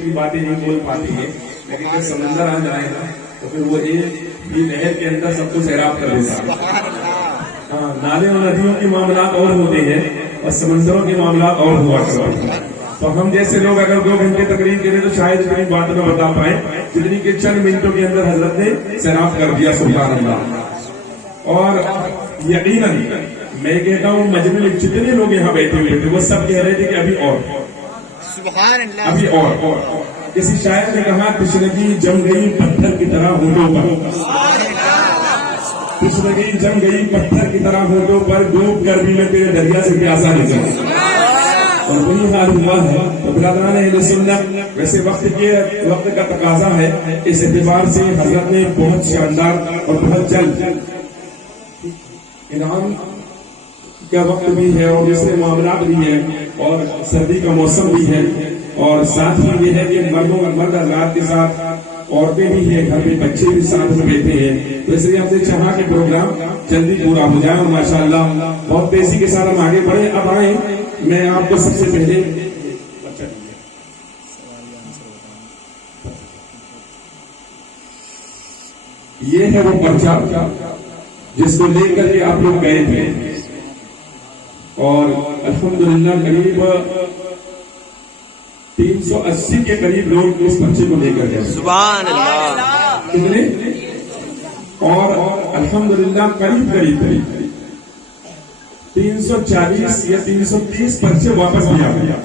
की बातें नहीं बोल पाती है, लेकिन जब समंदर आ जाए ना तो फिर वो एक ही लहर के अंदर सबको सैराब कर देता है। हाँ, नाले और नदियों के मामलात और होते हैं और समंदरों के मामलात और हुआ करते हैं। तो हम जैसे लोग अगर 2 घंटे तकरीर करें तो शायद इतनी बात में बता पाए जितनी कि चंद मिनटों के अंदर हजरत ने सैराब कर दिया। सुभान अल्लाह। और यकीनन मैं कहता हूँ मजमे में जितने लोग यहाँ बैठे हुए थे वो सब कह रहे थे कि अभी और किसी शायर ने कहा तशनगी जम गई पत्थर की तरह होठों पर, तशनगी जम गई पत्थर की तरह होठों पर, डूब कर भी मैं तेरे दरिया से प्यासा निकला। और वही हाल हुआ है। तो बिरादरान अहले सुन्नत, वैसे वक्त का तकाजा है, इस एतबार से हजरत ने बहुत शानदार और बहुत जल्द इनाम का वक्त भी है और दूसरे मामलात भी है और सर्दी का मौसम भी है और साथ ही ये है कि मर्द हज़रात के साथ औरतें भी हैं, घर पे बच्चे भी साथ में बैठे हैं। तो इसलिए हमने चाहा कि प्रोग्राम जल्दी पूरा हो जाए और माशाअल्लाह बहुत तेजी के साथ हम आगे बढ़े। अब आए, मैं आपको सबसे पहले ये है वो पर्चा जिसको लेकर के आप लोग गए थे और अल्हम्दुलिल्लाह करीब 380 के करीब लोग इस पर्चे को लेकर गए। सुभान अल्लाह। कितने? और अल्हम्दुलिल्लाह करीब 340 या 330 पर्चे वापस भी आ गया।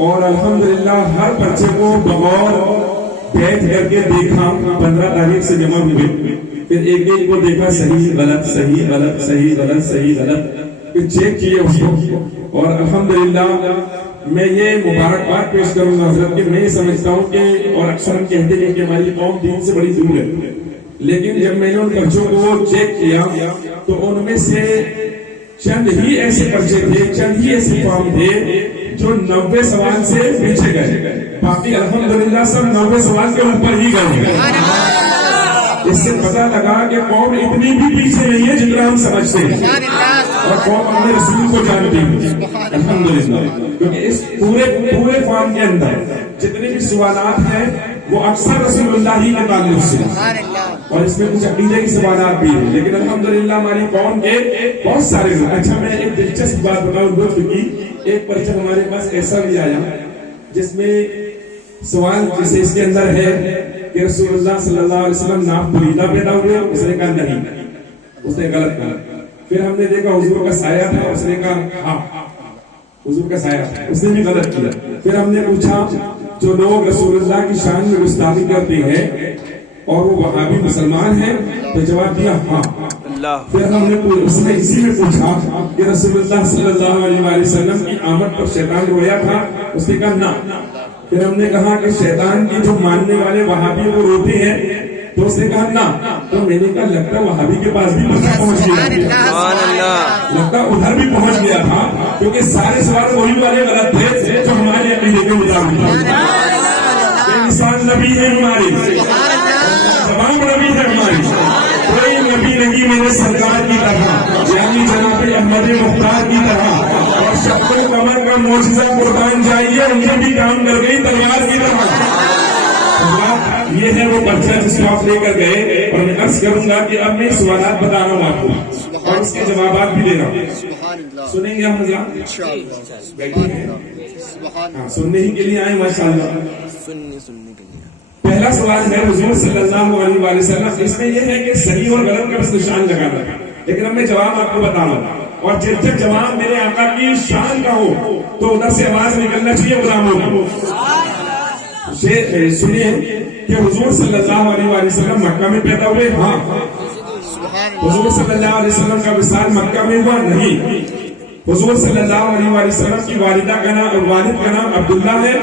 और अल्हम्दुलिल्लाह हर पर्चे को बगौर बैठ करके देखा, 15 तारीख से जमा हुए, फिर एक एक को देखा, सही गलत सही गलत सही गलत सही गलत, फिर चेक किए उसको। और अल्हम्दुलिल्लाह मैं ये मुबारकबाद पेश करूंगा हजरत के, मैं ये समझता हूँ कि और अक्सर हम कहते हैं कि हमारी कौम दीन से बड़ी दूर है, लेकिन जब मैंने उन पर्चों को चेक किया तो उनमें से चंद ही ऐसे पर्चे थे, चंद ही ऐसे फॉर्म थे जो 90 सवाल से पीछे गए, बाकी अल्हम्दुलिल्लाह सब 90 सवाल के ऊपर ही गए। इससे पता लगा कि कौम इतनी भी पीछे नहीं है जितना हम समझते हैं और कौम अपने रसूल को जानती है अल्हम्दुलिल्लाह। क्योंकि इस पूरे फॉर्म के अंदर जितने भी सवालात हैं वो अक्सर रसूलुल्लाह ही के ताल्लुक से, और इसमें कुछ अकीदे की सवालात भी है, लेकिन अल्हम्दुलिल्लाह हमारी कौम के बहुत सारे लोग। अच्छा, मैं एक दिलचस्प बात बताऊं दोस्त की, एक पर्चा हमारे पास ऐसा भी आया जिसमें सवाल जैसे इसके अंदर है कि रसूलुल्लाह सल्लल्लाहु अलैहि वसल्लम नाफ बुरीदा पैदा हुए, उसने कहा नहीं, उसने गलत कहा। फिर हमने देखा हुजूर का साया था, उसने कहा हाँ हुजूर का साया था, उसने भी गलत किया। फिर हमने पूछा जो लोग रसूलुल्लाह की शान में गुस्ताखी करते हैं और वो वहाबी मुसलमान हैं, तो जवाब दिया हाँ। फिर हमने उसने इसी में पूछा कि रसूलुल्लाह सल्लल्लाहु अलैहि वसल्लम की आमद पर शैतान रोया था, उसने कहा ना। फिर हमने कहा कि शैतान की जो मानने वाले वहाबी वो रोते हैं, तो उसने कहा ना। तो मैंने कहा लगता वहाबी के पास भी पता पहुंच गया, लगता उधर भी पहुंच गया था, क्योंकि सारे सवाल वही वाले गलत थे जो हमारे अकीदे के मुताबिक। इंसान नबी है हमारी, तमाम नबी है हमारी, कोई नबी नहीं मेरे सरकार की तरह, यानी जनाब अहमद मुख्तार की तरह। और शक्ल कमर का मोजिज़ा कुर्बान जाइए, उन्हें भी काम कर गई तलवार की तरह। ये है वो पर्चा जिसको आप लेकर गए, और मैं अर्ज करूंगा कि अब मैं सवालात बता रहा हूँ आपको और उसके जवाब भी दे रहा हूँ। सुनेंगे हम सुनने ही के लिए आए माशाअल्लाह। सुनने के लिए पहला सवाल है हुजूर सल्लल्लाहु अलैहि वसल्लम, इसमें यह है कि सही और गलत का बस निशान लगाना है, लेकिन अब मैं जवाब आपको बता रहा हूँ। और जब जवाब मेरे आका की शान का हो तो उधर से आवाज निकलना चाहिए गुलामों को। सुनिए कि हुजूर सल्लल्लाहु अलैहि वसल्लम मक्का में पैदा हुए, हाँ। हुजूर सल्लल्लाहु अलैहि वसल्लम का विसाल मक्का में हुआ, नहीं। हुजूर सल्लल्लाहु अलैहि वसल्लम की वालिदा का नाम और वालिद का नाम अब्दुल्ला है,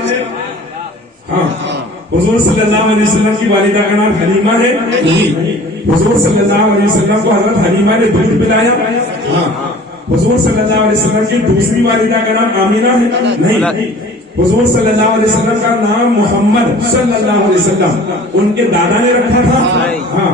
हाँ। हुजूर सल्लल्लाहु अलैहि वसल्लम की वालिदा का नाम हलीमा है, नहीं। हुजूर सल्लल्लाहु अलैहि वसल्लम को हजरत हलीमा ने दूध पिलाया, हाँ। हुजूर सल्लल्लाहु अलैहि वसल्लम की दूसरी वालिदा का नाम आमीना है, नहीं। हुजूर सल्लल्लाहु अलैहि वसल्लम का नाम मोहम्मद सल्लल्लाहु अलैहि वसल्लम उनके दादा ने रखा था, हाँ।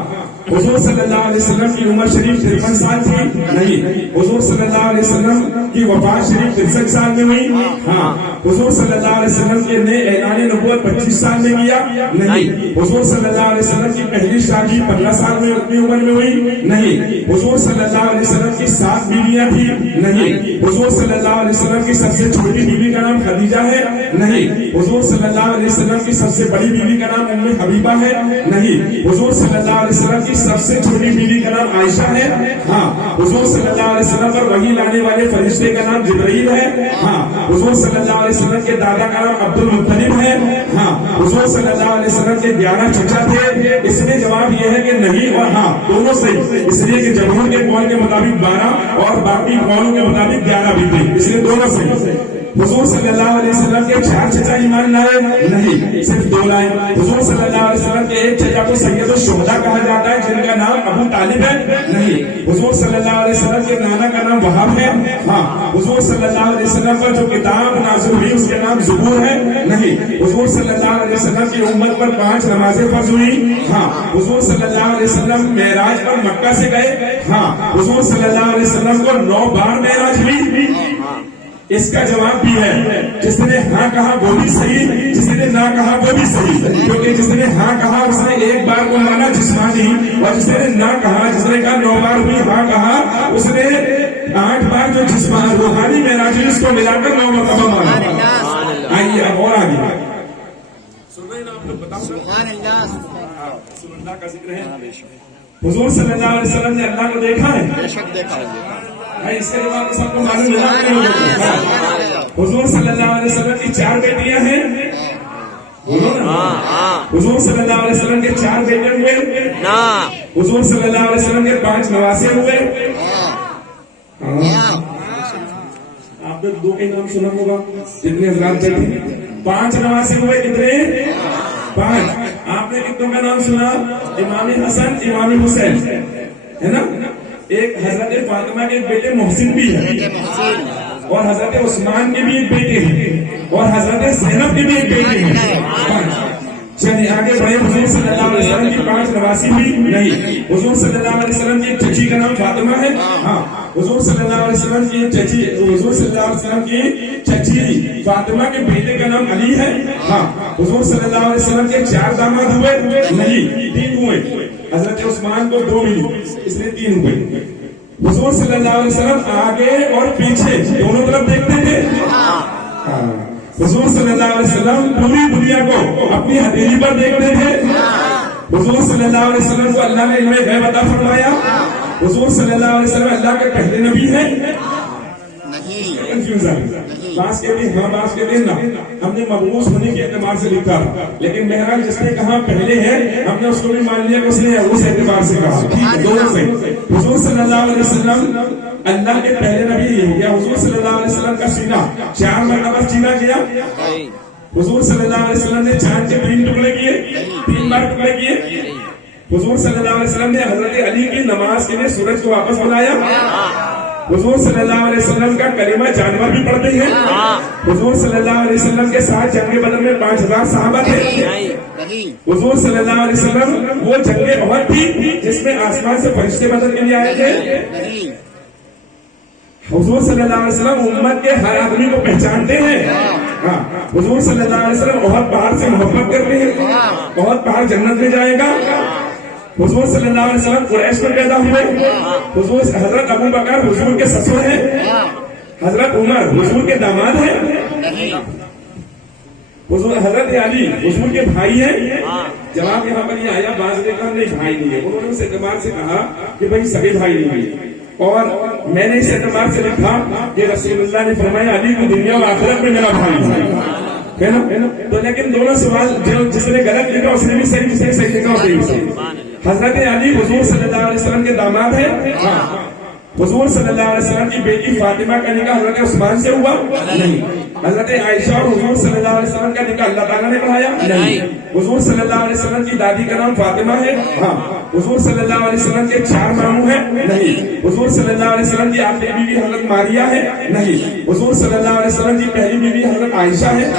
حضور صلی اللہ علیہ وسلم کی عمر شریف 53 سال تھی؟ نہیں. حضور صلی اللہ علیہ وسلم کی وفات شریف 63 سال میں ہوئی؟ ہاں. حضور صلی اللہ علیہ وسلم کے نے اعلان نبوت 25 سال میں کیا؟ نہیں. حضور صلی اللہ علیہ وسلم کی پہلی شادی 15 سال میں اپنی عمر میں ہوئی؟ نہیں. حضور صلی اللہ علیہ وسلم کی 7 بیویاں تھی؟ نہیں. حضور صلی اللہ علیہ وسلم کی سب سے چھوٹی بیوی کا نام خدیجہ ہے؟ نہیں. حضور صلی اللہ علیہ وسلم کی سب سے بڑی بیوی کا نام ام حبیبہ ہے؟ نہیں. حضور صلی اللہ علیہ وسلم کی سب سے چھوٹی بیوی کا نام عائشہ ہے؟ ہاں. حضور صلی اللہ علیہ وسلم پر وحی لانے والے فرشتے کا نام جبرائیل ہے؟ ہاں. حضور صلی اللہ علیہ وسلم کے دادا کا نام عبد المطلب ہے؟ ہاں. حضور صلی اللہ علیہ وسلم کے 11 چچا تھے؟ اس میں جواب یہ ہے کہ نہیں اور ہاں دونوں صحیح، اس لیے کہ جمہور کے قول کے مطابق 12 اور باقی قولوں کے مطابق 11 بھی تھے، اس لیے دونوں صحیح. حضور صلی اللہ علیہ وسلم کے 4 چچا ایمان لائے؟ نہیں، صرف 2 لائے. حضور صلی اللہ علیہ وسلم کے ایک چچا کو سید الشہداء کہا جاتا ہے جن کا نام ابو طالب ہے؟ نہیں. حضور صلی اللہ علیہ وسلم کے نانا کا نام وہاب ہے؟ ہاں. حضور صلی اللہ علیہ وسلم پر جو کتاب نازل ہوئی اس کے نام زبور ہے؟ نہیں. حضور صلی اللہ علیہ وسلم کی امت پر 5 نمازیں فرض ہوئی؟ ہاں. حضور صلی اللہ علیہ وسلم معراج پر مکہ سے گئے؟ ہاں. حضور صلی اللہ علیہ وسلم کو 9 بار معراج ہوئی؟ اس کا جواب بھی ہے، جس نے ہاں کہا وہ بھی صحیح، جس نے نہ کہا وہ بھی صحیح. کیونکہ جس نے ہاں کہا اس نے 1 بار کو مانا جسمانی، اور جس نے نہ کہا، جس نے کہا 9 بار ہوئی ہاں کہا، اس نے 8 بار جو جسمانی روحانی معراج ہوئی اس کو ملا کر 9 مرتبہ مانا. آئیے اب اور آگے سن رہے ہیں آپ لوگ، بتاؤ سبحان اللہ کا ذکر ہے. حضور صلی اللہ علیہ وسلم نے اللہ کو دیکھا ہے؟ بے شک دیکھا ہے. اس کے جواب سب کو معلوم ہے. حضور صلی اللہ علیہ وسلم کی 4 بیٹیاں ہیں؟ بولو نا. حضور صلی اللہ علیہ وسلم کے 4 بیٹے ہوئے؟ حضور صلی اللہ علیہ وسلم کے 5 نواسے ہوئے؟ آپ نے 2 کے نام سنا ہوگا جتنے حضرات بیٹھے. 5 نواسے ہوئے کتنے؟ 5. آپ نے کتنوں کا نام سنا؟ امام حسن، امام حسین ہے نا. ایک حضرت فاطمہ کے بیٹے محسن بھی ہے، اور حضرت عثمان کے بھی ایک بیٹے ہیں، اور حضرت زینب کے بھی ایک بیٹے ہیں. چلیے آگے بڑھے. حضور صلی اللہ علیہ وسلم کی 5 نواسی بھی نہیں. حضور صلی اللہ علیہ وسلم کی چچی کا نام فاطمہ ہے؟ ہاں. حضور صلی اللہ علیہ وسلم کی چچی، حضور صلی اللہ علیہ وسلم کی چچی فاطمہ کے بیٹے کا نام علی ہے؟ ہاں. حضور صلی اللہ علیہ وسلم کے 4 داماد ہوئے؟ نہیں، 3 ہوئے. حضرت عثمان کو 2 ملی، اس لیے 3 ہوئے. حضور صلی اللہ علیہ وسلم آگے اور پیچھے دونوں طرف دیکھتے تھے. حضور صلی اللہ علیہ وسلم پوری دنیا کو اپنی ہتھیلی پر دیکھتے تھے. حضور صلی اللہ علیہ وسلم کو اللہ نے علم غیب عطا فرمایا. حضور صلی اللہ علیہ وسلم اللہ کے پہلے نبی ہیں؟ باس کے لیے ہاں، باس کے لیے نہ. ہم نے مبعوث ہونے کے اعتبار سے لکھا، لیکن بہرحال جس نے کہا پہلے ہے ہم نے اس کو بھی مان لیا کہ اس نے اس اعتبار سے کہا. دونوں سے. حضور صلی اللہ علیہ وسلم اللہ کے پہلے نبی یہ ہو گیا. حضور صلی اللہ علیہ وسلم کا سینہ 4 مرتبہ چینا گیا. حضور صلی اللہ علیہ وسلم نے چاند کے 3 ٹکڑے کیے، 3 بار ٹکڑے کیے. حضور صلی اللہ علیہ وسلم نے حضرت علی کی نماز کے لیے سورج کو واپس بلایا. حضور صلی اللہ علیہ وسلم کا کلمہ جانور بھی پڑھتے ہیں. حضور صلی اللہ علیہ وسلم کے ساتھ جنگ بدر میں 5000 صحابہ تھے. حضور صلی اللہ علیہ وسلم وہ جنگ احد تھی جس میں آسمان سے فرشتے مدد کے لیے آئے تھے. حضور صلی اللہ علیہ وسلم امت کے ہر آدمی کو پہچانتے ہیں. ہاں. حضور صلی اللہ علیہ وسلم احد پہاڑ سے محبت کرتے ہیں. احد پہاڑ جنت میں جائے گا. حضور صلی اللہ علیہ وسلم قریش میں پیدا ہوئے. حضور حضرت ابو بکر حضور کے سسر ہیں. حضرت عمر حضور کے داماد ہیں. حضور حضرت علی حضور کے بھائی ہیں. جواب یہاں پر یہ آیا، بعض نے کہا نہیں بھائی نہیں ہے. انہوں نے اس اعتبار سے کہا کہ بھائی سبھی بھائی نہیں ہے، اور میں نے اس اعتبار سے لکھا کہ رسول اللہ نے فرمایا علی کو دنیا و آخرت میں میرا بھائی ہے نا. تو لیکن دونوں سوال جس نے غلط لکھا اس نے بھی صحیح، جس نے صحیح لکھا اس نے بھی صحیح. حضرت علی حضور صلی اللہ علیہ وسلم کے داماد ہیں. ہاں. حضور صلی اللہ علیہ وسلم کی بیٹی فاطمہ کا نکاح حضرت عثمان سے ہوا؟ نہیں. حضرت عائشہ اور حضور صلی اللہ علیہ وسلم کا نکاح اللہ تعالیٰ نے پڑھایا؟ نہیں. حضور صلی اللہ علیہ وسلم کی دادی کا نام فاطمہ ہے؟ ہاں. حضور صلی اللہ علیہ وسلم کے 4 ماموں ہیں؟ نہیں. حضور صلی اللہ علیہ وسلم کی آخری بیوی حضرت ماریہ ہے؟ نہیں. حضور صلی اللہ علیہ وسلم کی پہلی بیوی حضرت عائشہ ہے؟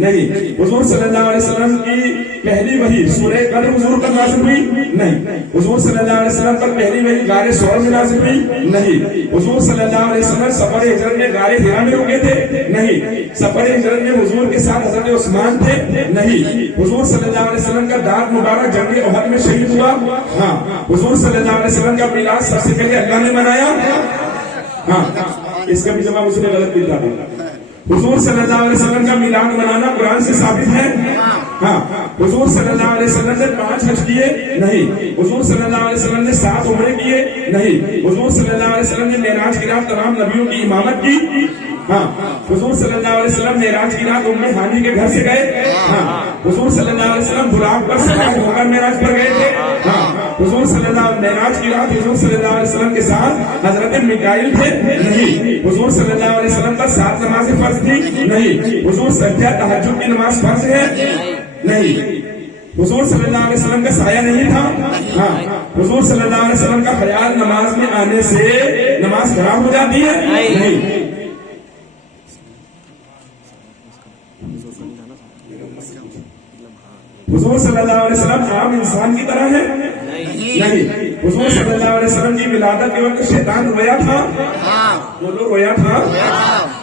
नहीं। हुजूर सल्लल्लाहु अलैहि वसल्लम की पहली वही सूरह कदर हुजूर पर नाज़िल हुई? नहीं। हुजूर सल्लल्लाहु अलैहि वसल्लम पर पहली वही गारे सौर में नाज़िल हुई? नहीं। हुजूर सल्लल्लाहु अलैहि वसल्लम सफर हिजरत में गारे हिरा में रुके थे? नहीं। सफर हिजरत में हुजूर के साथ हजरत उस्मान थे? नहीं। हुजूर सल्लल्लाहु अलैहि वसल्लम का दांत मुबारक जंग उहद में शहीद हुआ? हाँ। हुजूर सल्लल्लाहु अलैहि वसल्लम का मिलाद सबसे पहले अल्लाह ने मनाया? हाँ। इसका भी जवाब उसने गलत दिया था। हुजूर सल्लल्लाहु अलैहि वसल्लम का मिलाद मनाना कुरान से साबित है? हाँ। हुजूर सल्लल्लाहु अलैहि वसल्लम ने 5 हज किए? नहीं। हुजूर सल्लल्लाहु अलैहि वसल्लम ने 7 उम्रे किए? नहीं। हुजूर सल्लल्लाहु अलैहि वसल्लम ने मेराज की रात तमाम नबियों की इमामत की? हाँ। हुजूर सल्लल्लाहु अलैहि वसल्लम मेराज की रात उम्मे हानी के घर से गए? हाँ। हुजूर सल्लल्लाहु अलैहि वसल्लम बुराक पर सवार होकर मेराज पर गए थे? हाँ। हुजूर सल्लल्लाहु मेराज की रात हुजूर सल्लल्लाहु अलैहि वसल्लम के साथ हजरत मिकाइल थे? नहीं। हुजूर सल्लल्लाहु अलैहि वसल्लम पर 7 नमाज़ें फर्ज थी? नहीं। हुजूर सज्जा तहज्जुद की नमाज फर्ज है? नहीं। हुजूर सल्लल्लाहु अलैहि वसल्लम का साया नहीं था? हाँ। हुजूर सल्लल्लाहु अलैहि वसल्लम का ख्याल नमाज में आने से नमाज खराब हो जाती है? नहीं। हुजूर सल्लल्लाहु अलैहि वसल्लम आम इंसान की तरह है? नहीं। हुजूर सल्लल्लाहु अलैहि वसल्लम की विलादत के वक्त शैतान रोया था? बोलो रोया था?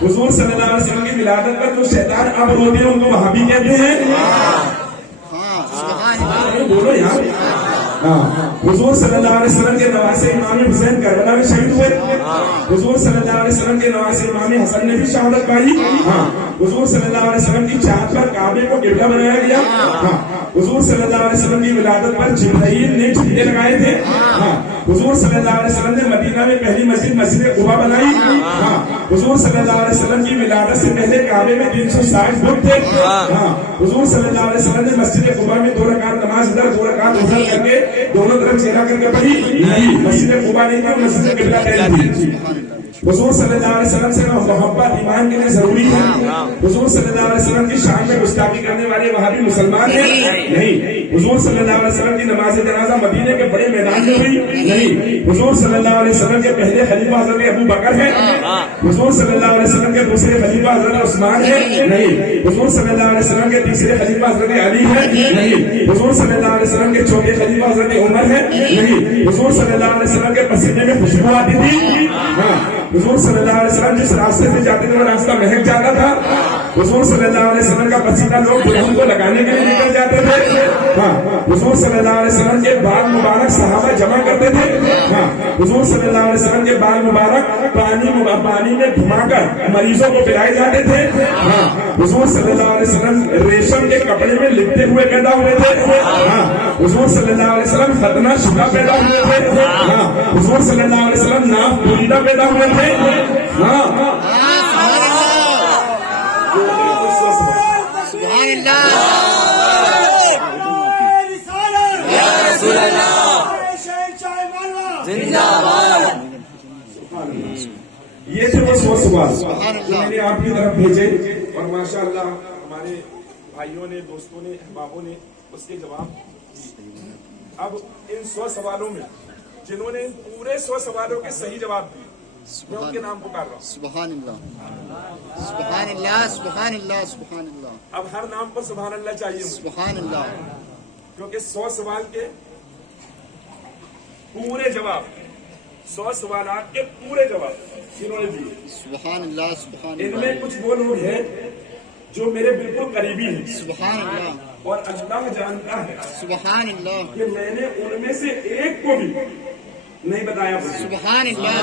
हुजूर सल्लल्लाहु अलैहि वसल्लम की विलादत पर जो शैतान अब रोते हैं उनको वहाबी कहते हैं? बोलो यार। हाँ। हुजूर सल्लल्लाहु अलैहि वसल्लम के नवासे इमाम हुसैन करबला में शहीद हुए? हुजूर सल्लल्लाहु अलैहि वसल्लम के नवासे इमाम हसन ने भी शहादत पाई? हाँ। हुजूर सल्लल्लाहु अलैहि वसल्लम की चाहत पर काबे को किबला बनाया गया? हाँ। हुजूर सल्लल्लाहु अलैहि वसल्लम की विलादत पर जिब्राइल ने झंडे लगाए थे? हाँ। हुजूर सल्लल्लाहु अलैहि वसल्लम ने मदीना में पहली मस्जिद कुबा बनाई? हाँ। हुजूर सल्लल्लाहु अलैहि वसल्लम की विलादत से पहले काबे में 360 फुट थे? हाँ। हुजूर सल्लल्लाहु अलैहि वसल्लम ने मस्जिद कुबा में 2 रकात नमाज इधर 2 रकात उधर करके दोनों तरफ चेहरा करके पढ़ी? नहीं। मस्जिद कुबा नहीं थी, मस्जिद किबला थी। हुजूर सल्लल्लाहु अलैहि वसल्लम से मोहब्बत ईमान के लिए जरूरी है? हुजूर सल्लल्लाहु अलैहि वसल्लम की शान में गुस्ताखी करने वाले वहाबी मुसलमान हैं? नहीं। हुजूर सल्लल्लाहु अलैहि वसल्लम की नमाज जनाजा मदीने के बड़े मैदान में हुई? नहीं। हुजूर सल्लल्लाहु अलैहि वसल्लम के पहले खलीफा हजरत अबू बकर है? हुजूर सल्लल्लाहु अलैहि वसल्लम के दूसरे खलीफा हजरत उस्मान है? नहीं। हुजूर सल्लल्लाहु अलैहि वसल्लम के तीसरे खलीफा हजरत अली है? नहीं। हुजूर सल्लल्लाहु अलैहि वसल्लम के चौथे खलीफा हजरत उमर है? नहीं। हुजूर सल्लल्लाहु अलैहि वसल्लम के पसीने में खुशबू आती थी? हाँ। हुजूर सल्लल्लाहु अलैहि वसल्लम जिस रास्ते से जाते थे वो रास्ता महक जाता था? हुजूर सल्लल्लाहु अलैहि वसल्लम का पसीना लोग दुल्हन को लगाने के लिए निकल जाते थे? हाँ। हुजूर सल्लल्लाहु अलैहि वसल्लम के बाल मुबारक सहाबा जमा करते थे? हाँ। हुजूर सल्लल्लाहु अलैहि वसल्लम के बाल मुबारक पानी में घुमाकर मरीजों को पिलाए जाते थे? हाँ। हुजूर सल्लल्लाहु अलैहि वसल्लम रेशम के कपड़े में लिपटे हुए पैदा हुए थे? हाँ। हुजूर सल्लल्लाहु अलैहि वसल्लम खतना शुदा पैदा हुए थे? हाँ। हुजूर सल्लल्लाहु अलैहि वसल्लम नाफ बोलीदा पैदा हुए थे? हाँ। ये थे वो 100 सवाल मैंने आपकी तरफ भेजे और माशाअल्लाह हमारे भाइयों ने, दोस्तों ने, अहबाबों ने उसके जवाब दिए। अब इन 100 सवालों में जिन्होंने इन पूरे 100 सवालों के सही जवाब दिए मैं उनके नाम पुकार रहा हूँ। सुभान अल्लाह, सुभान अल्लाह, सुभान अल्लाह, सुभान अल्लाह। अब हर नाम पर सुभान अल्लाह चाहिए मुझे, सुभान अल्लाह, क्योंकि 100 सवाल के पूरे जवाब, 100 सवालात के पूरे जवाब जिन्होंने दिए। सुभान अल्लाह, सुभान अल्लाह। इनमें कुछ वो लोग हैं जो मेरे बिल्कुल करीबी हैं। सुभान अल्लाह। और अल्लाह जानता है सुभान अल्लाह कि मैंने उनमें से एक को भी नहीं बताया। सुभान अल्लाह।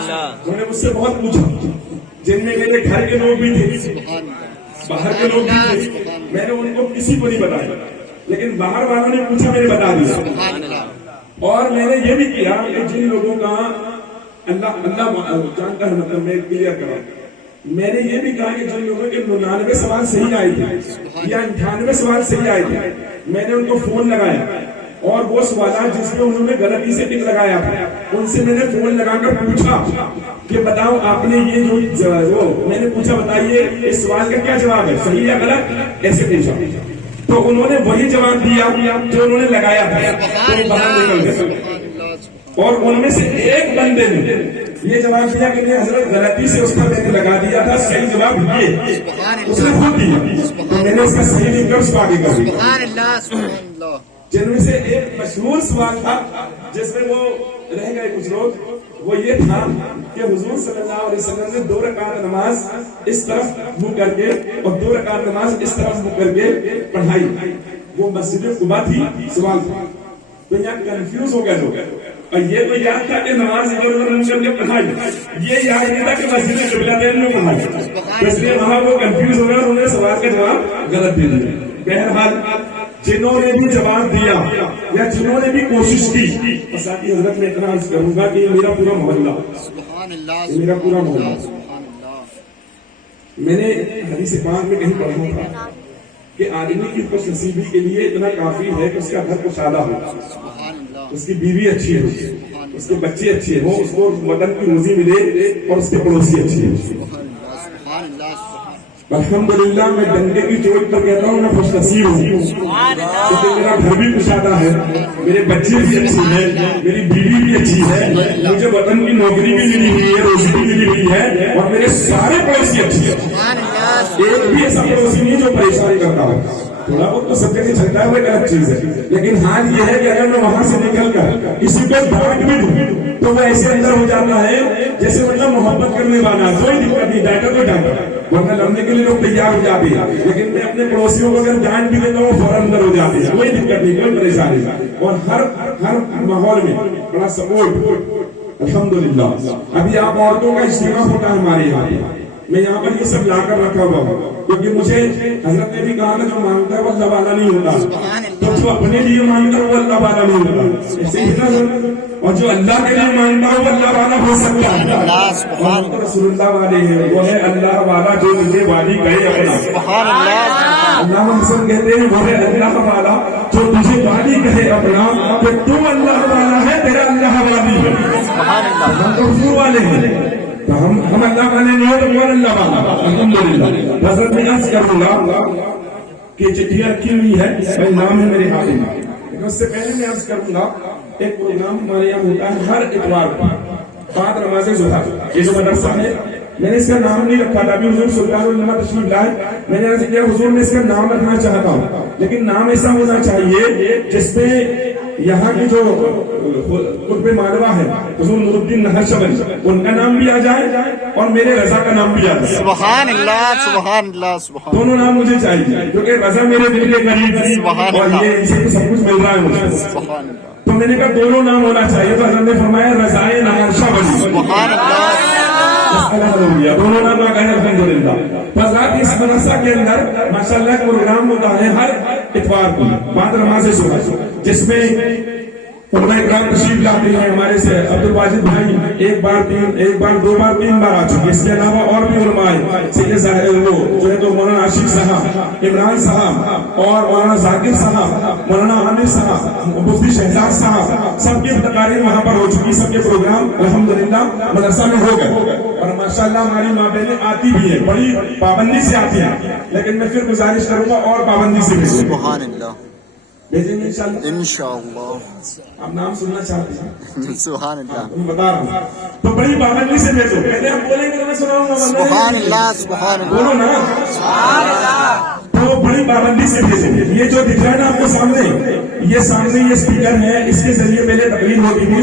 उन्होंने मुझसे बहुत पूछा, जिनमें मेरे घर के लोग भी थे, सुभान अल्लाह, बाहर के लोग भी थे। मैंने उनको किसी को नहीं बताया, लेकिन बाहर वालों ने पूछा, मैंने बता दिया। सुभान अल्लाह। और मैंने ये भी किया कि जिन लोगों का अल्लाह जानता है, मतलब मैं क्लियर करा, मैंने ये भी कहा कि जिन लोगों के 99 सवाल सही आए थे या 98 सवाल सही आए थे, मैंने उनको फोन लगाया और वो सवाल जिसमें उन्होंने गलती से टिक लगाया था उनसे मैंने फोन लगाकर पूछा कि बताओ आपने ये जो मैंने पूछा, बताइए इस सवाल का क्या जवाब है, सही या गलत, ऐसे पूछा। तो उन्होंने वही जवाब दिया जो उन्होंने लगाया था, तो बाहर निकल गए। और उनमें से एक बंदे ने یہ جواب دیا کہ نہیں حضرت غلطی سے اس کا میں نے لگا دیا تھا, صحیح جواب یہ اس نے خود دیا, تو میں نے اس کا صحیح لکھ کر اس کو آگے کر دیا. سبحان اللہ سبحان اللہ. جن میں سے ایک مشہور سوال تھا جس میں وہ رہ گئے کچھ لوگ, وہ یہ تھا کہ حضور صلی اللہ علیہ وسلم نے 2 رکعت نماز اس طرف منہ کر کے اور 2 رکعت نماز اس طرف منہ کر کے پڑھائی. وہ مسجد قباء تھی, سوال تھا. تو یہاں کنفیوز ہو گئے لوگ, اور یہ تو یاد تھا کہ نماز ادھر ادھر منہ کر کے پڑھائی, یہ یاد نہیں تھا کہ مسجد قبلتین میں پڑھائی. اس لیے وہاں وہ کنفیوز ہو گئے اور انہوں نے سوال کا جواب غلط دے دیا. بہرحال جنہوں نے بھی جواب دیا یا جنہوں نے بھی کوشش کی, ساتھی حضرت میں اتنا عرض کروں گا کہ یہ میرا پورا محلہ, میرا پورا محلہ. میں نے حدیث پاک میں کہیں پڑھا تھا کہ آدمی کی خوش نصیبی کے لیے اتنا کافی ہے کہ اس کا گھر کشادہ ہو, اس کی بیوی اچھی ہو, اس کے بچے اچھے ہوں, اس کو وطن کی روزی ملے اور اس کے پڑوسی اچھے ہوں. الحمدللہ میں ڈنڈے کی چوٹ پر کہتا ہوں میں خوش نصیب ہوں کیونکہ میرا گھر بھی کشادہ ہے, میرے بچے بھی اچھے ہیں, میری بیوی بھی اچھی ہے, مجھے وطن کی نوکری بھی ملی ہوئی ہے, روزی بھی ملی ہوئی ہے, اور میرے سارے پڑوسی اچھے ہیں. ایک بھی ایسا پڑوسی نہیں جو پریشانی کرتا ہو. تھوڑا بہت تو سب جگہ چلتا ہے وہ ایک الگ چیز ہے, لیکن حال یہ ہے کہ اگر میں وہاں سے نکل کر کسی کو ڈانٹ بھی دوں تو وہ ایسے اندر ہو جاتا ہے جیسے مطلب محبت کرنے والا, کوئی دقت نہیں, ڈانٹا تو ڈانٹا, ورنہ لڑنے کے لیے لوگ تیار ہو جاتے ہیں. لیکن میں اپنے پڑوسیوں کو اگر ڈانٹ بھی دیتا ہوں فوراً اندر ہو جاتے ہیں, کوئی دقت نہیں, کوئی پریشانی. اور ہر ماحول میں بڑا سپورٹ الحمدللہ. ابھی آپ عورتوں کا اجتماع ہوتا ہے ہمارے یہاں, میں یہاں پر یہ سب لا کر رکھا ہوا ہوں کیونکہ مجھے حضرت نے بھی کہا کہ جو مانگتا ہے وہ اللہ والا نہیں ہوتا, تو جو اپنے لیے مانگتا ہے وہ اللہ والا نہیں ہوتا. ایسے ہی نا, اور جو اللہ کے لیے مانگتا ہے وہ اللہ والا ہو سکتا ہے. تو رسول اللہ والے ہیں, وہ ہے اللہ والا جو مجھے والی کہے اپنا. اللہ حسن کہتے ہیں وہ ہے اللہ والا جو تجھے والی کہے اپنا, کہ تو اللہ والا ہے, تیرا اللہ والی ہے. ہم تو حضور والے ہیں, تو ہم اللہ والے نہیں ہو تو کون اللہ والا. الحمدللہ. حضرت میں عرض کروں گا کہ چٹھیاں رکھی ہوئی ہے, نام ہے میرے ہاتھ میں, لیکن اس سے پہلے میں عرض کروں گا ایک پروگرام ہمارے یہاں ہوتا ہے ہر اتوار کو بعد نماز ظہر. یہ جو مدرسہ ہے میں نے اس کا نام نہیں رکھا تھا, ابھی حضور سلطان العلماء تشریف لائے, میں نے عرض کیا حضور میں اس کا نام رکھنا چاہتا ہوں, لیکن نام ایسا ہونا چاہیے جس پہ یہاں کی جو قطب مالوا ہے حضور نور الدین نہرشبند, ان کا نام بھی آ جائے اور میرے رضا کا نام بھی آ جائے. سبحان اللہ سبحان اللہ سبحان. دونوں نام مجھے چاہیے کیونکہ رضا میرے دل کے قریب ہے اور یہ اسے سب کچھ مل رہا ہے مجھے. تو میں نے کہا دونوں نام ہونا چاہیے, تو حضرت نے فرمایا رضائے نہرشبند. سبحان اللہ. دونوں نام آ گئے الحمدللہ. بس رات اس مدرسہ کے اندر ماشاءاللہ پروگرام ہوتا ہے ہر اتوار کو بعد نماز ظہر, جس میں علماء کرام تشریف لاتے ہیں ہمارے سے. عبد الواجد بھائی ایک بار 2 بار 3 بار آ چکے. اس کے علاوہ اور بھی علماء سید ظاہر وہ جو ہے تو مولانا عاشق صاحب, عمران صاحب اور مولانا ذاکر صاحب, مولانا عامر صاحب, مفتی شہزاد صاحب, سب کی تقاریر وہاں پر ہو چکی. سب کے پروگرام الحمدللہ مدرسہ میں ہو گئے اور ماشاءاللہ ہماری ماں بہنیں آتی بھی ہیں, بڑی پابندی سے آتی ہیں, لیکن میں پھر گزارش کروں گا اور پابندی سے بھیجیں. سبحان اللہ. بھیجیں گے انشاءاللہ. انشاءاللہ. آپ نام سننا چاہتے ہیں؟ سبحان اللہ. میں بتا رہا ہوں, تو بڑی پابندی سے بھیجو. پہلے ہم بولیں گے تو میں سناؤں گا. سبحان اللہ سبحان اللہ. بولو نا سبحان اللہ. تو بڑی پابندی سے بھیجیں. یہ جو دکھ رہا ہے نا آپ کے سامنے, یہ سامنے یہ اسپیکر ہے, اس کے ذریعے پہلے تقریر ہوتی تھی.